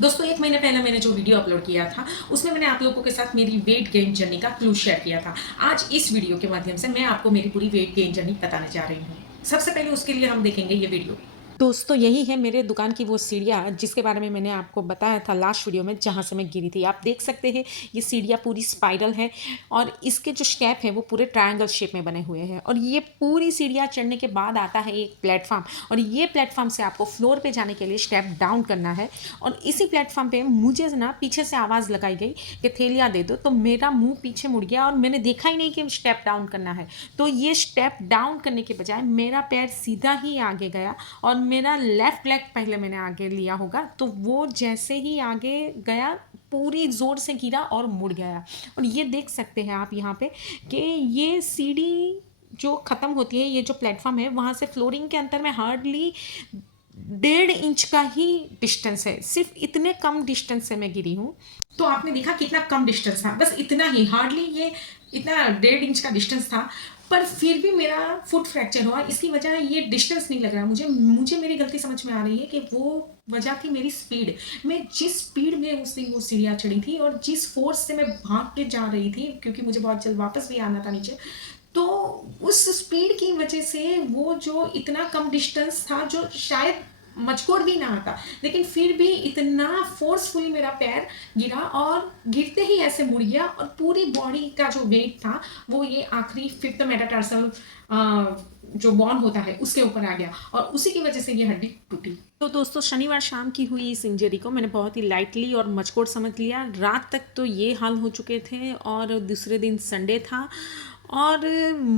दोस्तों 1 महीने पहले मैंने जो वीडियो अपलोड किया था, उसमें मैंने आप लोगों के साथ मेरी वेट गेन जर्नी का क्लू शेयर किया था। आज इस वीडियो के माध्यम से मैं आपको मेरी पूरी वेट गेन जर्नी बताने जा रही हूँ। सबसे पहले उसके लिए हम देखेंगे ये वीडियो। दोस्तों यही है मेरे दुकान की वो सीढ़ियाँ जिसके बारे में मैंने आपको बताया था लास्ट वीडियो में, जहाँ से मैं गिरी थी। आप देख सकते हैं ये सीढ़ियाँ पूरी स्पाइरल हैं और इसके जो स्टेप हैं वो पूरे ट्रायंगल शेप में बने हुए हैं और ये पूरी सीढ़ियाँ चढ़ने के बाद आता है एक प्लेटफॉर्म और ये प्लेटफॉर्म से आपको फ्लोर पे जाने के लिए स्टेप डाउन करना है। और इसी प्लेटफॉर्म पे मुझे ना पीछे से आवाज़ लगाई गई कि थैलियाँ दे दो, तो मेरा मुंह पीछे मुड़ गया और मैंने देखा ही नहीं कि स्टेप डाउन करना है। तो ये स्टेप डाउन करने के बजाय मेरा पैर सीधा ही आगे गया और मेरा लेफ्ट लेग पहले मैंने आगे लिया होगा, तो वो जैसे ही आगे गया पूरी ज़ोर से गिरा और मुड़ गया। और ये देख सकते हैं आप यहाँ पे कि ये सीढ़ी जो ख़त्म होती है, ये जो प्लेटफॉर्म है वहाँ से फ्लोरिंग के अंतर में हार्डली 1.5 इंच का ही डिस्टेंस है। सिर्फ इतने कम डिस्टेंस से मैं गिरी हूँ। तो आपने देखा कितना कम डिस्टेंस था, बस इतना ही, हार्डली ये इतना 1.5 इंच का डिस्टेंस था, पर फिर भी मेरा फुट फ्रैक्चर हुआ। इसकी वजह ये डिस्टेंस नहीं लग रहा मुझे मुझे मेरी गलती समझ में आ रही है कि वो वजह थी मेरी स्पीड। मैं जिस स्पीड में उस दिन वो सीढ़ियाँ चढ़ी थी और जिस फोर्स से मैं भाग के जा रही थी, क्योंकि मुझे बहुत जल्द वापस भी आना था नीचे, तो उस स्पीड की वजह से वो जो इतना कम डिस्टेंस था, जो शायद मचकोड़ भी ना आता, लेकिन फिर भी इतना फोर्सफुली मेरा पैर गिरा और गिरते ही ऐसे मुड़ गया और पूरी बॉडी का जो वेट था वो ये आखिरी 5th मेटाटार्सल जो बॉन होता है उसके ऊपर आ गया और उसी की वजह से ये हड्डी टूटी। तो दोस्तों शनिवार शाम की हुई इस इंजरी को मैंने बहुत ही लाइटली और मचकोड़ समझ लिया। रात तक तो ये हाल हो चुके थे और दूसरे दिन संडे था और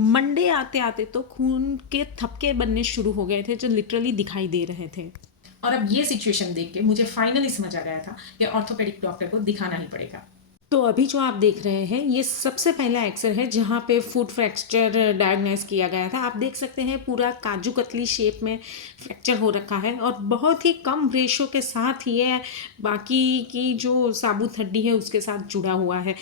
मंडे आते आते तो खून के थपके बनने शुरू हो गए थे जो लिटरली दिखाई दे रहे थे। और अब ये सिचुएशन देख के मुझे फाइनली समझ आ गया था कि ऑर्थोपेडिक डॉक्टर को दिखाना ही पड़ेगा। तो अभी जो आप देख रहे हैं ये सबसे पहला एक्सरे है जहाँ पे फुट फ्रैक्चर डायग्नोस किया गया था। आप देख सकते हैं पूरा काजू कतली शेप में फ्रैक्चर हो रखा है और बहुत ही कम रेशो के साथ ये बाकी की जो साबुत हड्डी है उसके साथ जुड़ा हुआ है।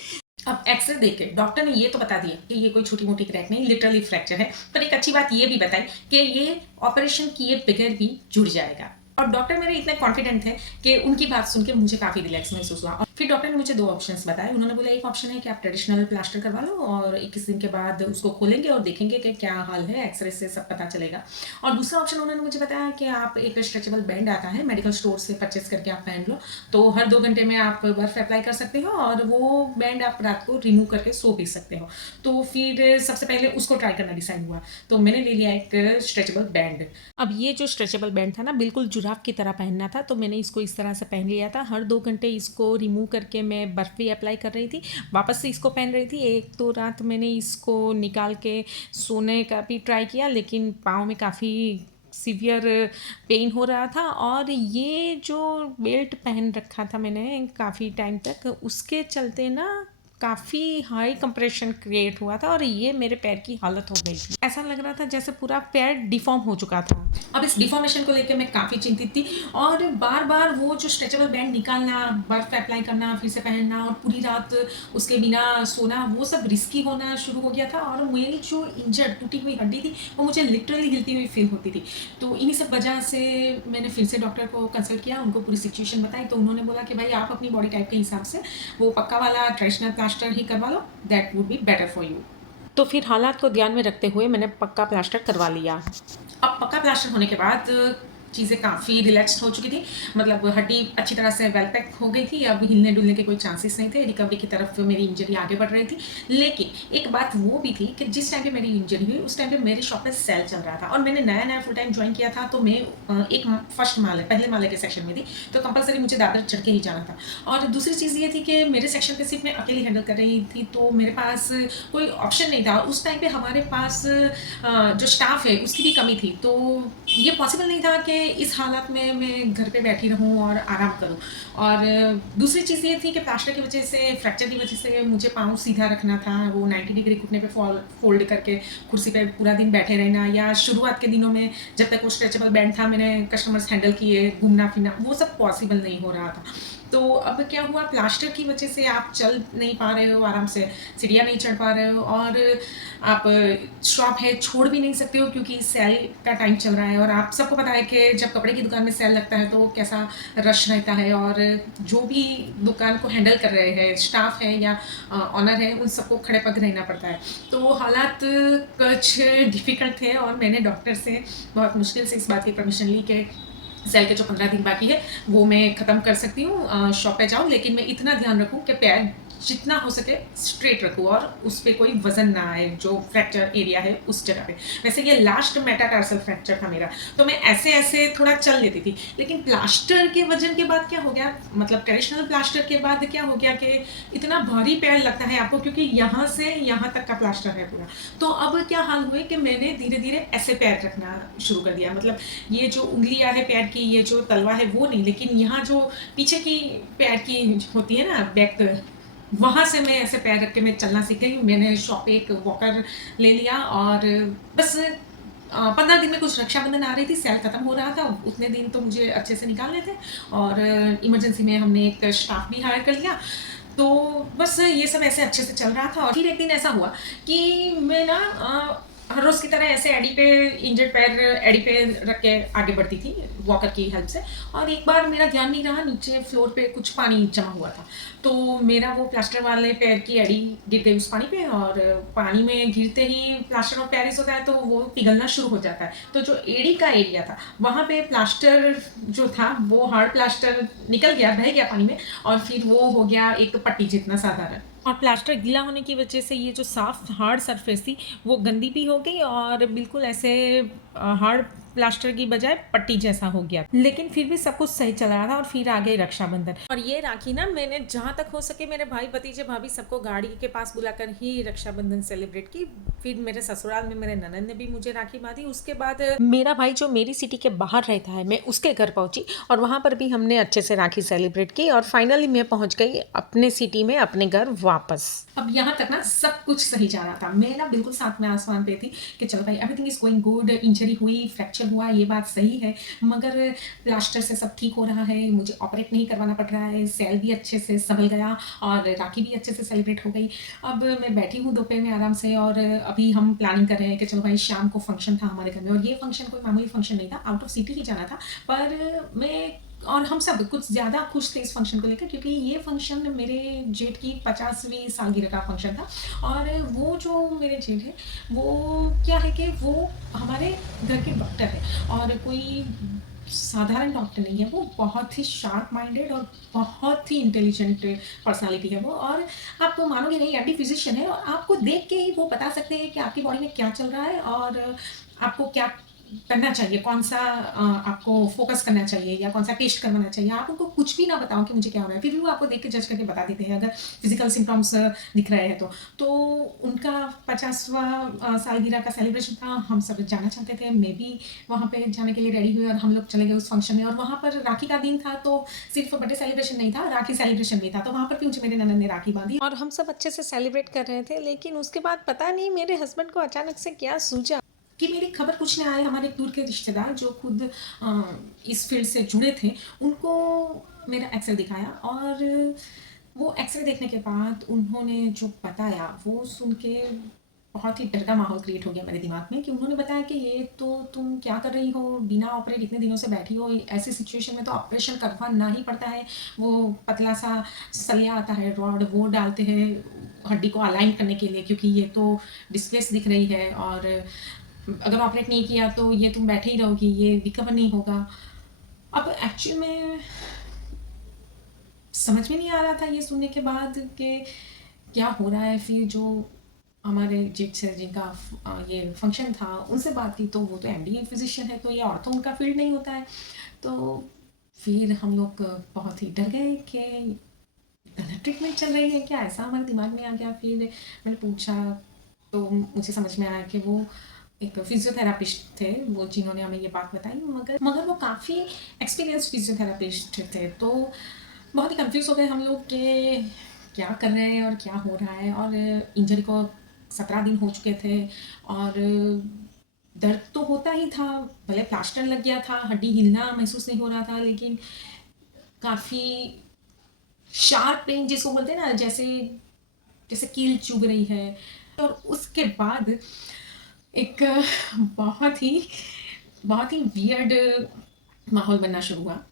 अब एक्सरे देख के डॉक्टर ने ये तो बता दिया कि ये कोई छोटी मोटी क्रैक नहीं, लिटरली फ्रैक्चर है। पर एक अच्छी बात ये भी बताई कि ये ऑपरेशन किए बगैर भी जुड़ जाएगा। और डॉक्टर मेरे इतने कॉन्फिडेंट थे कि उनकी बात सुन के मुझे काफ़ी रिलैक्स महसूस हुआ। और फिर डॉक्टर ने मुझे 2 ऑप्शंस बताए। उन्होंने बोला एक ऑप्शन है कि आप ट्रेडिशनल प्लास्टर करवा लो और 21 दिन के बाद उसको खोलेंगे और देखेंगे कि क्या हाल है, एक्सरे से सब पता चलेगा। और दूसरा ऑप्शन उन्होंने मुझे बताया कि आप एक स्ट्रेचेबल बैंड आता है मेडिकल स्टोर से परचेस करके आप पहन लो, तो हर 2 घंटे में आप बर्फ अप्लाई कर सकते हो और वो बैंड आप रात को रिमूव करके सो भी सकते हो। तो फिर सबसे पहले उसको ट्राई करना डिसाइड हुआ, तो मैंने ले लिया एक स्ट्रेचेबल बैंड। अब ये जो स्ट्रेचेबल बैंड था ना बिल्कुल जुराफ की तरह पहनना था, तो मैंने इसको इस तरह से पहन लिया था। हर 2 घंटे इसको रिमूव करके मैं बर्फ़ भी अप्लाई कर रही थी, वापस से इसको पहन रही थी। 1-2 रात मैंने इसको निकाल के सोने का भी ट्राई किया, लेकिन पाँव में काफ़ी सीवियर पेन हो रहा था। और ये जो बेल्ट पहन रखा था मैंने काफ़ी टाइम तक, उसके चलते ना काफ़ी हाई कंप्रेशन क्रिएट हुआ था और ये मेरे पैर की हालत हो गई थी। ऐसा लग रहा था जैसे पूरा पैर डिफॉर्म हो चुका था। अब इस डिफॉर्मेशन को लेकर मैं काफ़ी चिंतित थी और बार बार वो जो स्ट्रेचेबल बैंड निकालना, बर्फ अप्लाई करना, फिर से पहनना और पूरी रात उसके बिना सोना, वो सब रिस्की होना शुरू हो गया था। और मेरी जो इंजर्ड टूटी हुई हड्डी थी वो मुझे लिटरली हिलती हुई फील होती थी। तो इन्हीं सब वजह से मैंने फिर से डॉक्टर को कंसल्ट किया, उनको पूरी सिचुएशन बताई। तो उन्होंने बोला कि भाई आप अपनी बॉडी टाइप के हिसाब से वो पक्का वाला ट्रेडिशनल प्लास्टर ही करवा लो, that would be better for you. तो फिर हालात को ध्यान में रखते हुए मैंने पक्का प्लास्टर करवा लिया। अब पक्का प्लास्टर होने के बाद चीज़ें काफ़ी रिलैक्स्ड हो चुकी थी, मतलब हड्डी अच्छी तरह से वेल पैक हो गई थी। अब हिलने डुलने के कोई चांसेस नहीं थे, रिकवरी की तरफ मेरी इंजरी आगे बढ़ रही थी। लेकिन एक बात वो भी थी कि जिस टाइम पे मेरी इंजरी हुई उस टाइम पे मेरे शॉप पे सेल चल रहा था और मैंने नया नया फुल टाइम ज्वाइन किया था, तो मैं एक फर्स्ट माले पहले माले के सेक्शन में थी, तो कंपलसरी मुझे दादर चढ़ के ही जाना था। और दूसरी चीज़ ये थी कि मेरे सेक्शन पे सिर्फ मैं अकेली हैंडल कर रही थी, तो मेरे पास कोई ऑप्शन नहीं था। उस टाइम पे हमारे पास जो स्टाफ है उसकी भी कमी थी, तो ये पॉसिबल नहीं था कि इस हालत में मैं घर पे बैठी रहूं और आराम करूं। और दूसरी चीज़ ये थी कि प्लास्टर की वजह से, फ्रैक्चर की वजह से मुझे पाँव सीधा रखना था, वो 90 डिग्री घुटने पे फोल्ड करके कुर्सी पे पूरा दिन बैठे रहना, या शुरुआत के दिनों में जब तक वो स्ट्रेचेबल बैंड था मैंने कस्टमर्स हैंडल किए, घूमना फिरना, वो सब पॉसिबल नहीं हो रहा था। तो अब क्या हुआ, प्लास्टर की वजह से आप चल नहीं पा रहे हो आराम से, सीढ़ियाँ नहीं चढ़ पा रहे हो, और आप शॉप है छोड़ भी नहीं सकते हो क्योंकि सेल का टाइम चल रहा है। और आप सबको पता है कि जब कपड़े की दुकान में सेल लगता है तो कैसा रश रहता है, और जो भी दुकान को हैंडल कर रहे हैं, स्टाफ है या ऑनर है, उन सबको खड़े पग रहना पड़ता है। तो हालात कुछ डिफ़िकल्ट थे, और मैंने डॉक्टर से बहुत मुश्किल से इस बात की परमिशन ली कि सेल के जो 15 दिन बाकी है वो मैं ख़त्म कर सकती हूँ, शॉप पे जाऊँ, लेकिन मैं इतना ध्यान रखूँ कि पैर जितना हो सके स्ट्रेट रखूँ और उस पे कोई वजन ना आए जो फ्रैक्चर एरिया है उस जगह पे। वैसे ये लास्ट मेटाटार्सल फ्रैक्चर था मेरा, तो मैं ऐसे ऐसे थोड़ा चल लेती थी, लेकिन प्लास्टर के वजन के बाद क्या हो गया, मतलब ट्रेडिशनल प्लास्टर के बाद क्या हो गया कि इतना भारी पैर लगता है आपको, क्योंकि यहाँ से यहाँ तक का प्लास्टर है पूरा। तो अब क्या हाल हुए कि मैंने धीरे धीरे ऐसे पैर रखना शुरू कर दिया, मतलब ये जो उंगलियां है पैर की, ये जो तलवा है वो नहीं, लेकिन यहाँ जो पीछे की पैर की होती है ना, बैक, वहाँ से मैं ऐसे पैर रख के मैं चलना सीख गई। मैंने शॉप पे एक वॉकर ले लिया, और बस 15 दिन में कुछ रक्षाबंधन आ रही थी, सेल खत्म हो रहा था, उतने दिन तो मुझे अच्छे से निकालने थे, और इमरजेंसी में हमने एक स्टाफ भी हायर कर लिया। तो बस ये सब ऐसे अच्छे से चल रहा था, और फिर एक दिन ऐसा हुआ कि मैं ना हर रोज़ की तरह ऐसे एडी पे, इंजर्ड पैर एडी पे रख के आगे बढ़ती थी वॉकर की हेल्प से, और एक बार मेरा ध्यान नहीं रहा, नीचे फ्लोर पे कुछ पानी जमा हुआ था, तो मेरा वो प्लास्टर वाले पैर की एडी गिर गई उस पानी पे, और पानी में गिरते ही प्लास्टर ऑफ पेरिस होता है तो वो पिघलना शुरू हो जाता है। तो जो एडी का एरिया था वहाँ पे प्लास्टर जो था वो हार्ड प्लास्टर निकल गया, बह गया पानी में, और फिर वो हो गया एक पट्टी जितना साधारण। और प्लास्टर गीला होने की वजह से ये जो साफ हार्ड सरफेस थी वो गंदी भी हो गई, और बिल्कुल ऐसे हार्ड प्लास्टर की बजाय पट्टी जैसा हो गया, लेकिन फिर भी सब कुछ सही चल रहा था। और फिर आ गई रक्षाबंधन, और ये राखी ना मैंने जहाँ तक हो सके मेरे भाई भतीजे भाभी सबको गाड़ी के पास बुलाकर ही रक्षाबंधन सेलिब्रेट की। फिर मेरे ससुराल में मेरे ननद ने भी मुझे राखी बांधी। उसके बाद मेरा भाई जो मेरी सिटी के बाहर रहता है, मैं उसके घर पहुंची, और वहाँ पर भी हमने अच्छे से राखी सेलिब्रेट की, और फाइनली मैं पहुंच गई अपने सिटी में, अपने घर वापस। अब यहाँ तक ना सब कुछ सही जा रहा था, मैं ना बिल्कुल साथ में आसमान पे थी कि चलो भाई everything is going good, injury हुई, फ्रैक्चर हुआ, ये बात सही है, मगर प्लास्टर से सब ठीक हो रहा है, मुझे ऑपरेट नहीं करवाना पड़ रहा है, सेल भी अच्छे से संभल गया, और राखी भी अच्छे से सेलिब्रेट हो गई। अब मैं बैठी हूँ दोपहर में आराम से, और अभी हम प्लानिंग कर रहे हैं कि चलो भाई शाम को फंक्शन था हमारे घर में, और ये फंक्शन कोई मामूली फंक्शन नहीं था, आउट ऑफ सिटी ही जाना था, पर मैं और हम सब कुछ ज़्यादा खुश थे इस फंक्शन को लेकर, क्योंकि ये फंक्शन मेरे जेठ की 50वीं सालगिरह का फंक्शन था। और वो जो मेरे जेठ है वो क्या है कि वो हमारे घर के डॉक्टर है, और कोई साधारण डॉक्टर नहीं है, वो बहुत ही शार्प माइंडेड और बहुत ही इंटेलिजेंट पर्सनालिटी है वो। और आप मानोगे नहीं, एमडी फिजिशियन है, और आपको देख के ही वो बता सकते हैं कि आपकी बॉडी में क्या चल रहा है, और आपको क्या करना चाहिए, कौन सा आपको फोकस करना चाहिए, या कौन सा टेस्ट करवाना चाहिए। आप उनको कुछ भी ना बताओ कि मुझे क्या हो रहा है, फिर भी वो आपको देख के जज करके बता देते हैं अगर फिजिकल सिम्टम्स दिख रहे हैं तो उनका 50वां सालगिरह का सेलिब्रेशन था, हम सब जाना चाहते थे, मैं भी वहाँ पे जाने के लिए रेडी हुई, और हम लोग चले गए उस फंक्शन में। और वहाँ पर राखी का दिन था, तो सिर्फ बर्थडे सेलिब्रेशन नहीं था, राखी सेलिब्रेशन भी था, तो वहाँ पर भी मुझे मेरे ननद ने राखी बांधी, और हम सब अच्छे से सेलिब्रेट कर रहे थे। लेकिन उसके बाद पता नहीं मेरे हस्बैंड को अचानक से क्या सूझा कि मेरी खबर पूछने आए हमारे दूर के रिश्तेदार जो खुद इस फील्ड से जुड़े थे, उनको मेरा एक्सरे दिखाया, और वो एक्सरे देखने के बाद उन्होंने जो बताया वो सुन के बहुत ही डर का माहौल क्रिएट हो गया मेरे दिमाग में, कि उन्होंने बताया कि ये तो तुम क्या कर रही हो, बिना ऑपरेट इतने दिनों से बैठी हो, ऐसी सिचुएशन में तो ऑपरेशन करवाना ही पड़ता है। वो पतला सा सलिया आता है, रॉड, वो डालते हैं हड्डी को अलाइन करने के लिए, क्योंकि ये तो डिस्प्लेस दिख रही है, और अगर ऑपरेट नहीं किया तो ये तुम बैठे ही रहोगी, ये रिकवर नहीं होगा। अब एक्चुअल में समझ में नहीं आ रहा था ये सुनने के बाद कि क्या हो रहा है। फिर जो हमारे जेठ सर जिनका ये फंक्शन था उनसे बात की, तो वो तो एमडी फिजिशियन है, तो ये और तो उनका फील्ड नहीं होता है। तो फिर हम लोग बहुत ही डर गए कि गलत ट्रीटमेंट चल रही है क्या, ऐसा हमारे दिमाग में आ गया। फिर मैंने पूछा तो मुझे समझ में आया कि वो एक फिजियोथेरापिस्ट थे वो, जिन्होंने हमें ये बात बताई, मगर वो काफ़ी एक्सपीरियंस फिजियोथेरापिस्ट थे। तो बहुत ही कंफ्यूज हो गए हम लोग कि क्या कर रहे हैं और क्या हो रहा है। और इंजरी को 17 दिन हो चुके थे, और दर्द तो होता ही था, भले प्लास्टर लग गया था, हड्डी हिलना महसूस नहीं हो रहा था, लेकिन काफ़ी शार्प पेन जिसको बोलते हैं ना, जैसे जैसे कील चुभ रही है। और उसके बाद एक बहुत ही वियर्ड माहौल बनना शुरू हुआ।